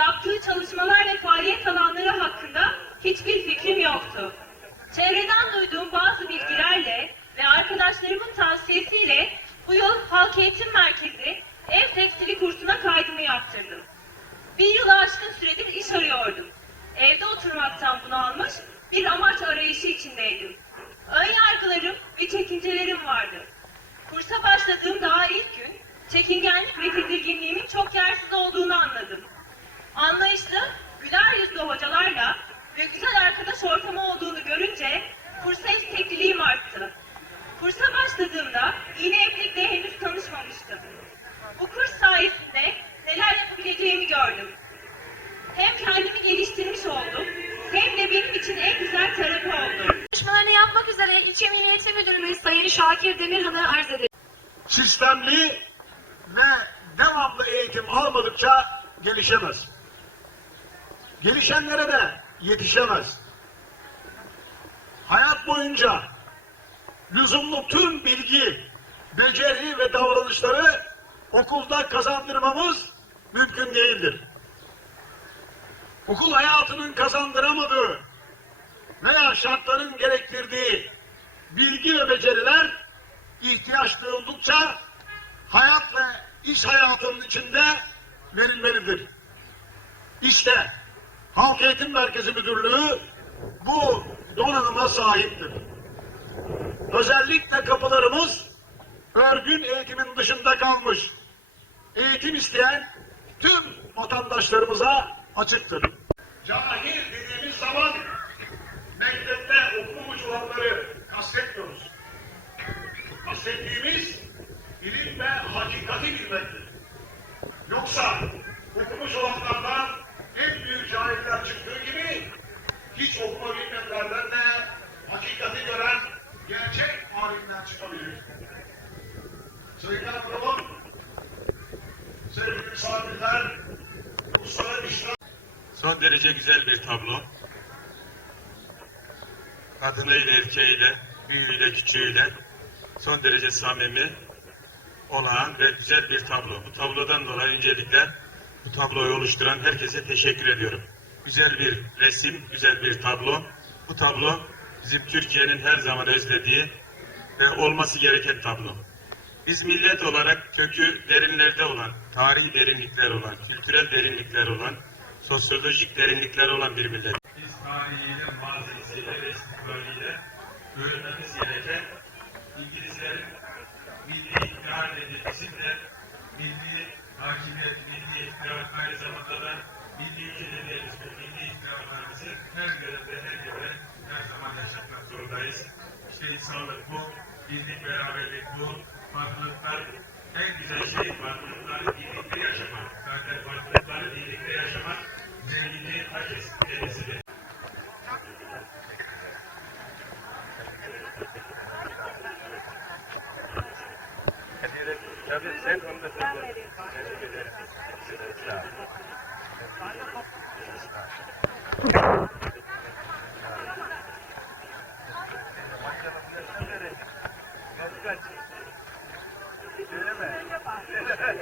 yaptığı çalışmalar ve faaliyet alanları hakkında hiçbir fikrim yoktu. Çevreden duyduğum bazı bilgilerle ve arkadaşlarımın tavsiyesiyle bu yıl Halk Eğitim Merkezi ev tekstili kursuna kaydımı yaptırdım. Bir yılı aşkın süredir iş arıyordum. Evde oturmaktan bunalmış, bir amaç arayışı içindeydim. Ön yargılarım ve çekincelerim vardı. Kursa başladığım daha ilk gün, çekingenlik ve tedirginliğimin çok yersiz olduğunu anladım. Anlayışlı, güler yüzlü hocalarla ve güzel arkadaş ortamı olduğunu görünce kursa istekliliğim arttı. Kursa başladığımda iğne iplikle henüz tanışmamıştım. Bu kurs sayesinde neler yapabileceğimi gördüm. Hem kendimi geliştirmiş oldum, hem de benim için en güzel terapi oldu. Çalışmalarını yapmak üzere İlçe Milli Eğitim Müdürümüz Sayın Şakir Demirhan'ı arz ederim. sistemli ve devamlı eğitim almadıkça gelişemez. Gelişenlere de yetişemez. Hayat boyunca lüzumlu tüm bilgi, beceri ve davranışları okulda kazandırmamız mümkün değildir. Okul hayatının kazandıramadığı veya şartların gerektirdiği bilgi ve beceriler ihtiyaç duyuldukça hayat ve iş hayatının içinde verilmelidir. İşte Halk Eğitim Merkezi Müdürlüğü bu donanıma sahiptir. Özellikle kapılarımız örgün eğitimin dışında kalmış. Eğitim isteyen tüm vatandaşlarımıza açıktır. Cahil dediğimiz zaman mektepte okumuş olanları kastetmiyoruz bahsettiğimiz ilim ve hakikati bilmektir. Son derece güzel bir tablo. Kadınıyla erkeğiyle, büyüğüyle küçüğüyle son derece samimi, olağan ve güzel bir tablo. Bu tablodan dolayı öncelikle bu tabloyu oluşturan herkese teşekkür ediyorum. Güzel bir resim, güzel bir tablo. Bu tablo bizim Türkiye'nin her zaman özlediği ve olması gereken tablo. Biz millet olarak kökü derinlerde olan, tarihi derinlikler olan, kültürel derinlikler olan, sosyolojik derinlikler olan bir millet. Biz tarihiyle, mazisiyle, resmikaliyle öğrenmemiz gereken İngilizlerin milli iktidar edilmesinde milli hakimiyet, milli iktidar aynı zamanda da milli ülkelerimiz ve milli iktidarlarımızı her yörede, her yerde her zaman yaşatmak zorundayız. İşte insanlık bu, birlik, beraberlik bu, farklılıklar en güzel şey farklılıkları birlikte yaşamak. Zaten farklılıkları birlikte yaşamak zenginliğin herkes kendisidir. Tabii sen onu da söyle. Teşekkür ederim.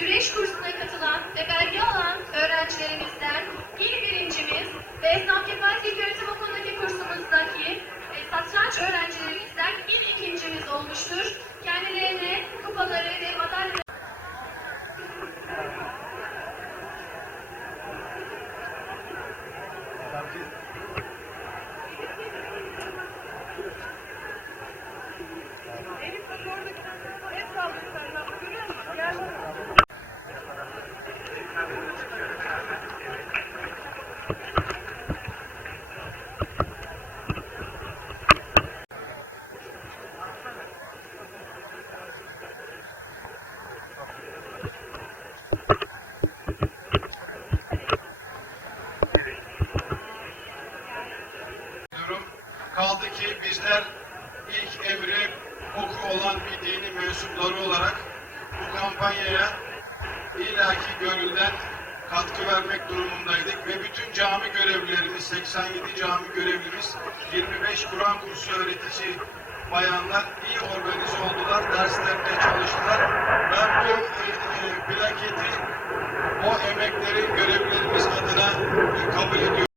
güreş kursuna katılan ve belge alan öğrencilerimizden il birincimiz ve Esnaf Kefal Tek Yönetim Okulu'ndaki kursumuzdaki e, satranç öğrencilerimizden il ikincimiz olmuştur. Kendilerine kupaları ve madalyaları dini mensupları olarak bu kampanyaya ilaki gönülden katkı vermek durumundaydık ve bütün cami görevlilerimiz, 87 cami görevlimiz, 25 Kur'an kursu öğretici bayanlar iyi organize oldular, derslerinde çalıştılar. Ben bu e, e, plaketi o emekleri görevlilerimiz adına kabul ediyorum.